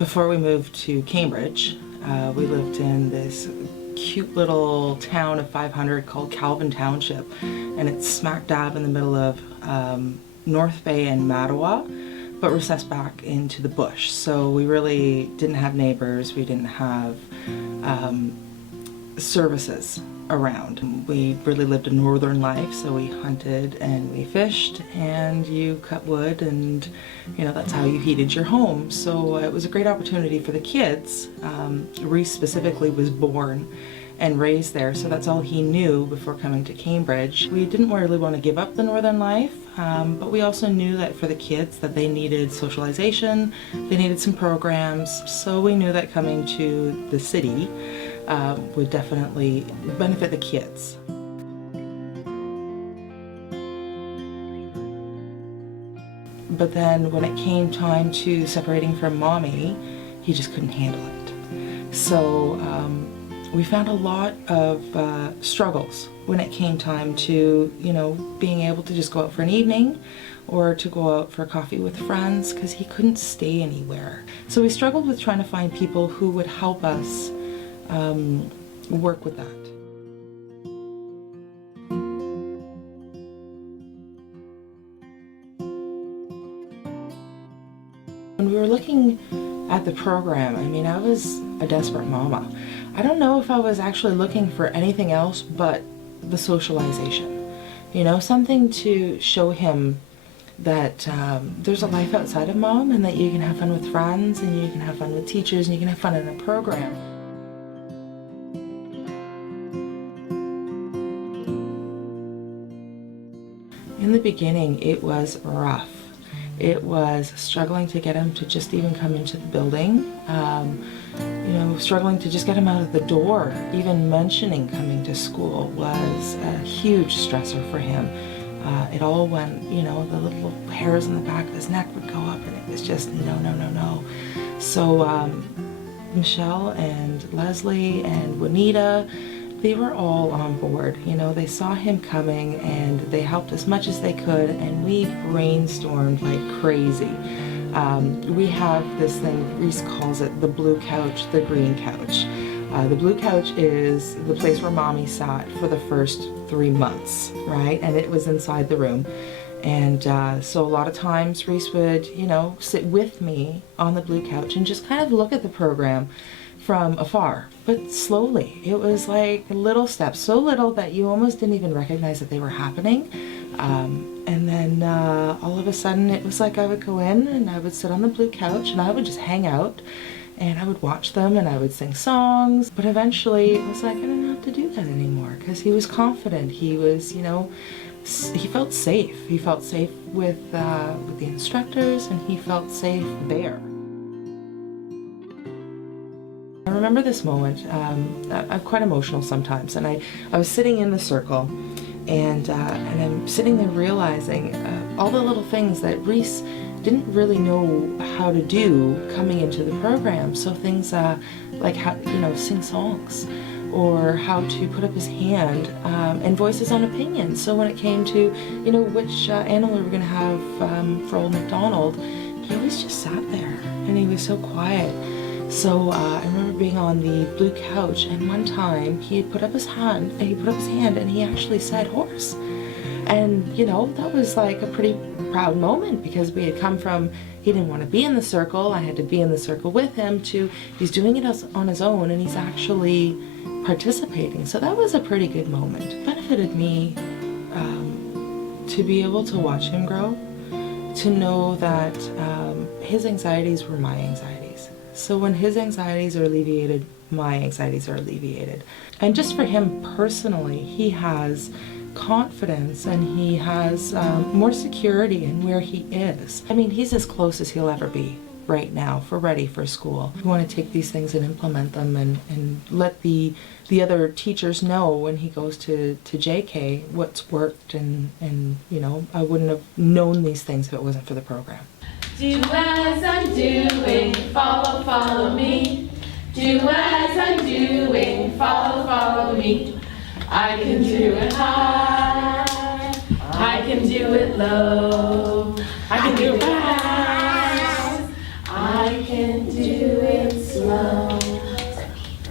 Before we moved to Cambridge, we lived in this cute little town of 500 called Calvin Township, and it's smack dab in the middle of North Bay and Mattawa, but recessed back into the bush. So we really didn't have neighbors, we didn't have services around. We really lived a northern life, so we hunted and we fished and you cut wood, and that's how you heated your home. So it was a great opportunity for the kids. Rhys specifically was born and raised there, so that's all he knew before coming to Cambridge. We didn't really want to give up the northern life, but we also knew that for the kids that they needed socialization, they needed some programs, so we knew that coming to the city would definitely benefit the kids. But then when it came time to separating from Mommy, he just couldn't handle it. So we found a lot of struggles when it came time to, being able to just go out for an evening or to go out for coffee with friends, because he couldn't stay anywhere. So we struggled with trying to find people who would help us work with that. When we were looking at the program, I was a desperate mama. I don't know if I was actually looking for anything else but the socialization. Something to show him that there's a life outside of Mom, and that you can have fun with friends, and you can have fun with teachers, and you can have fun in a program. In the beginning, it was rough. It was struggling to get him to just even come into the building, struggling to just get him out of the door. Even mentioning coming to school was a huge stressor for him. It all went, the little hairs on the back of his neck would go up, and it was just no. So Michelle and Leslie and Juanita, they were all on board. They saw him coming and they helped as much as they could, and we brainstormed like crazy. We have this thing, Rhys calls it the blue couch, the green couch. The blue couch is the place where Mommy sat for the first 3 months, right? And it was inside the room. And so a lot of times Rhys would, sit with me on the blue couch and just kind of look at the program from afar, but slowly. It was like little steps, so little that you almost didn't even recognize that they were happening. And then all of a sudden it was like I would go in and I would sit on the blue couch and I would just hang out and I would watch them and I would sing songs. But eventually it was like I didn't have to do that anymore, because he was confident. He was, he felt safe. He felt safe with the instructors, and he felt safe there. I remember this moment. I'm quite emotional sometimes, and I was sitting in the circle, and I'm sitting there realizing all the little things that Rhys didn't really know how to do coming into the program. So things like how sing songs, or how to put up his hand and voice his own opinion. So when it came to which animal we were going to have for Old MacDonald, he always just sat there and he was so quiet. So I remember being on the blue couch, and one time he put up his hand, and he actually said horse. And that was like a pretty proud moment, because we had come from he didn't want to be in the circle, I had to be in the circle with him, to he's doing it on his own and he's actually participating. So that was a pretty good moment. It benefited me to be able to watch him grow, to know that his anxieties were my anxieties. So when his anxieties are alleviated, my anxieties are alleviated. And just for him personally, he has confidence and he has more security in where he is. He's as close as he'll ever be right now for ready for school. We want to take these things and implement them, and let the other teachers know when he goes to JK what's worked, and I wouldn't have known these things if it wasn't for the program. Do as I'm doing, follow, follow me. Do as I'm doing, follow, follow me. I can do it high, I can do it low, I can do it high.